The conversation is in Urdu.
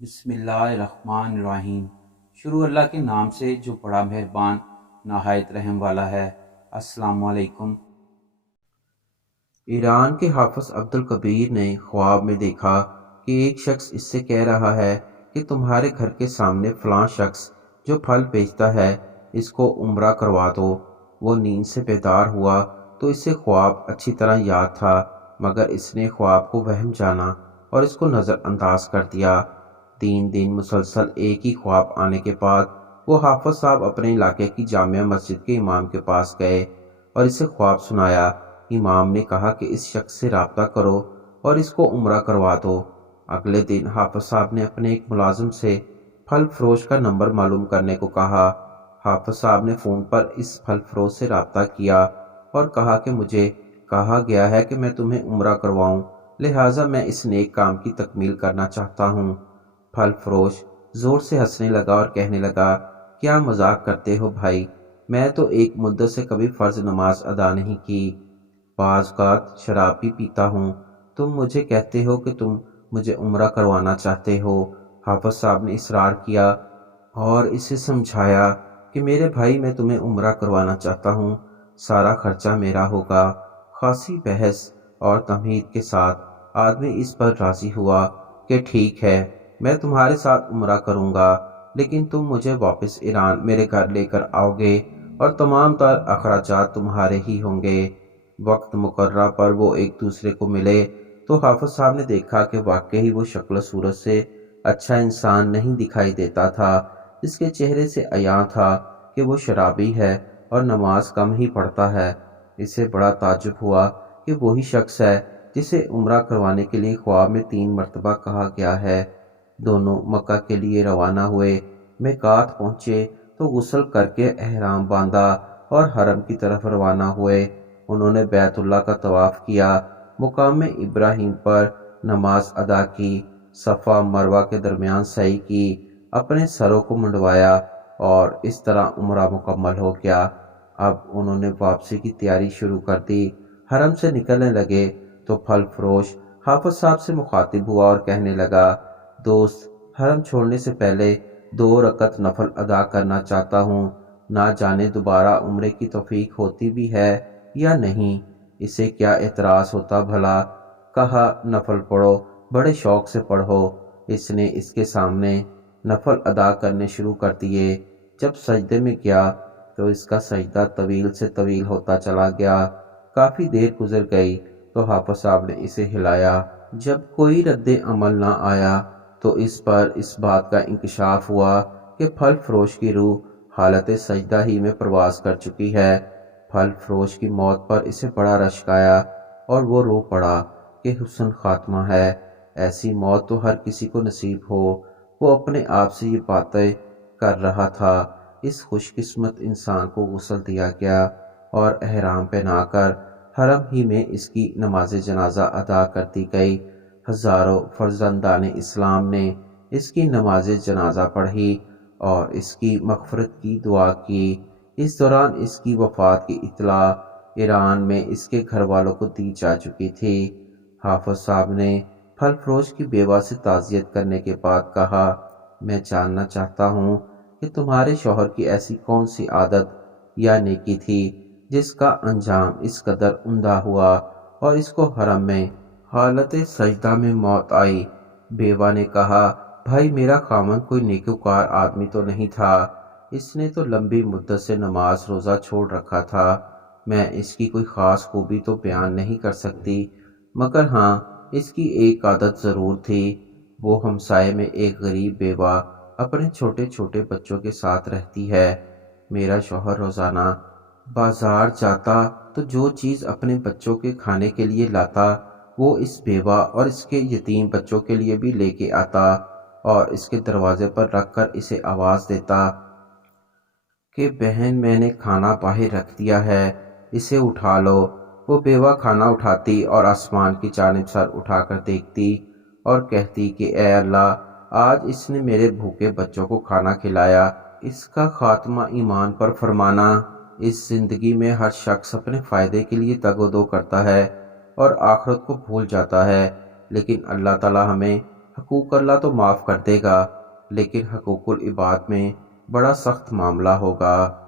بسم اللہ الرحمن الرحیم۔ شروع اللہ کے نام سے جو بڑا مہربان نہایت رحم والا ہے۔ السلام علیکم۔ ایران کے حافظ عبدالکبیر نے خواب میں دیکھا کہ ایک شخص اس سے کہہ رہا ہے کہ تمہارے گھر کے سامنے فلاں شخص جو پھل بیچتا ہے اس کو عمرہ کروا دو۔ وہ نیند سے بیدار ہوا تو اسے خواب اچھی طرح یاد تھا، مگر اس نے خواب کو وہم جانا اور اس کو نظر انداز کر دیا۔ 3 دن مسلسل ایک ہی خواب آنے کے بعد وہ حافظ صاحب اپنے علاقے کی جامع مسجد کے امام کے پاس گئے اور اسے خواب سنایا۔ امام نے کہا کہ اس شخص سے رابطہ کرو اور اس کو عمرہ کروا دو۔ اگلے دن حافظ صاحب نے اپنے ایک ملازم سے پھل فروش کا نمبر معلوم کرنے کو کہا۔ حافظ صاحب نے فون پر اس پھل فروش سے رابطہ کیا اور کہا کہ مجھے کہا گیا ہے کہ میں تمہیں عمرہ کرواؤں، لہٰذا میں اس نیک کام کی تکمیل کرنا چاہتا ہوں۔ پھل فروش زور سے ہنسنے لگا اور کہنے لگا، کیا مذاق کرتے ہو بھائی؟ میں تو ایک مدت سے کبھی فرض نماز ادا نہیں کی، بعض اوقات شراب بھی پیتا ہوں، تم مجھے کہتے ہو کہ تم مجھے عمرہ کروانا چاہتے ہو۔ حافظ صاحب نے اصرار کیا اور اسے سمجھایا کہ میرے بھائی میں تمہیں عمرہ کروانا چاہتا ہوں، سارا خرچہ میرا ہوگا۔ خاصی بحث اور تمہید کے ساتھ آدمی اس پر راضی ہوا کہ ٹھیک ہے، میں تمہارے ساتھ عمرہ کروں گا، لیکن تم مجھے واپس ایران میرے گھر لے کر آؤ گے اور تمام تر اخراجات تمہارے ہی ہوں گے۔ وقت مقررہ پر وہ ایک دوسرے کو ملے تو حافظ صاحب نے دیکھا کہ واقعی وہ شکل و صورت سے اچھا انسان نہیں دکھائی دیتا تھا۔ اس کے چہرے سے عیاں تھا کہ وہ شرابی ہے اور نماز کم ہی پڑھتا ہے۔ اسے بڑا تعجب ہوا کہ وہی شخص ہے جسے عمرہ کروانے کے لیے خواب میں 3 مرتبہ کہا گیا ہے۔ دونوں مکہ کے لیے روانہ ہوئے۔ میقات پہنچے تو غسل کر کے احرام باندھا اور حرم کی طرف روانہ ہوئے۔ انہوں نے بیت اللہ کا طواف کیا، مقام ابراہیم پر نماز ادا کی، صفا مروہ کے درمیان سعی کی، اپنے سروں کو منڈوایا اور اس طرح عمرہ مکمل ہو گیا۔ اب انہوں نے واپسی کی تیاری شروع کر دی۔ حرم سے نکلنے لگے تو پھل فروش حافظ صاحب سے مخاطب ہوا اور کہنے لگا، دوست، حرم چھوڑنے سے پہلے 2 رکعت نفل ادا کرنا چاہتا ہوں، نہ جانے دوبارہ عمرے کی توفیق ہوتی بھی ہے یا نہیں، اسے کیا اعتراض ہوتا بھلا؟ کہا، نفل پڑھو، بڑے شوق سے پڑھو۔ اس نے اس کے سامنے نفل ادا کرنے شروع کر دیے۔ جب سجدے میں گیا تو اس کا سجدہ طویل سے طویل ہوتا چلا گیا۔ کافی دیر گزر گئی تو حافظ صاحب نے اسے ہلایا۔ جب کوئی رد عمل نہ آیا تو اس پر اس بات کا انکشاف ہوا کہ پھل فروش کی روح حالت سجدہ ہی میں پرواز کر چکی ہے۔ پھل فروش کی موت پر اسے بڑا رشک آیا اور وہ رو پڑا کہ حسن خاتمہ ہے، ایسی موت تو ہر کسی کو نصیب ہو۔ وہ اپنے آپ سے یہ باتیں کر رہا تھا۔ اس خوش قسمت انسان کو غسل دیا گیا اور احرام پہنا کر حرم ہی میں اس کی نماز جنازہ ادا کر دی گئی۔ ہزاروں فرزندان اسلام نے اس کی نماز جنازہ پڑھی اور اس کی مغفرت کی دعا کی۔ اس دوران اس کی وفات کی اطلاع ایران میں اس کے گھر والوں کو دی جا چکی تھی۔ حافظ صاحب نے پھل فروش کی بیوہ سے تعزیت کرنے کے بعد کہا، میں جاننا چاہتا ہوں کہ تمہارے شوہر کی ایسی کون سی عادت یا نیکی تھی جس کا انجام اس قدر عمدہ ہوا اور اس کو حرم میں حالت سجدہ میں موت آئی؟ بیوہ نے کہا، بھائی، میرا خاوند کوئی نیکوکار آدمی تو نہیں تھا، اس نے تو لمبی مدت سے نماز روزہ چھوڑ رکھا تھا، میں اس کی کوئی خاص خوبی تو بیان نہیں کر سکتی، مگر ہاں، اس کی ایک عادت ضرور تھی، وہ ہمسائے میں ایک غریب بیوہ اپنے چھوٹے چھوٹے بچوں کے ساتھ رہتی ہے۔ میرا شوہر روزانہ بازار جاتا تو جو چیز اپنے بچوں کے کھانے کے لیے لاتا وہ اس بیوہ اور اس کے یتیم بچوں کے لیے بھی لے کے آتا اور اس کے دروازے پر رکھ کر اسے آواز دیتا کہ بہن، میں نے کھانا باہر رکھ دیا ہے، اسے اٹھا لو۔ وہ بیوہ کھانا اٹھاتی اور آسمان کی جانب سر اٹھا کر دیکھتی اور کہتی کہ اے اللہ، آج اس نے میرے بھوکے بچوں کو کھانا کھلایا، اس کا خاتمہ ایمان پر فرمانا۔ اس زندگی میں ہر شخص اپنے فائدے کے لیے تگ و دو کرتا ہے اور آخرت کو بھول جاتا ہے، لیکن اللہ تعالی ہمیں حقوق اللہ تو معاف کر دے گا، لیکن حقوق العباد میں بڑا سخت معاملہ ہوگا۔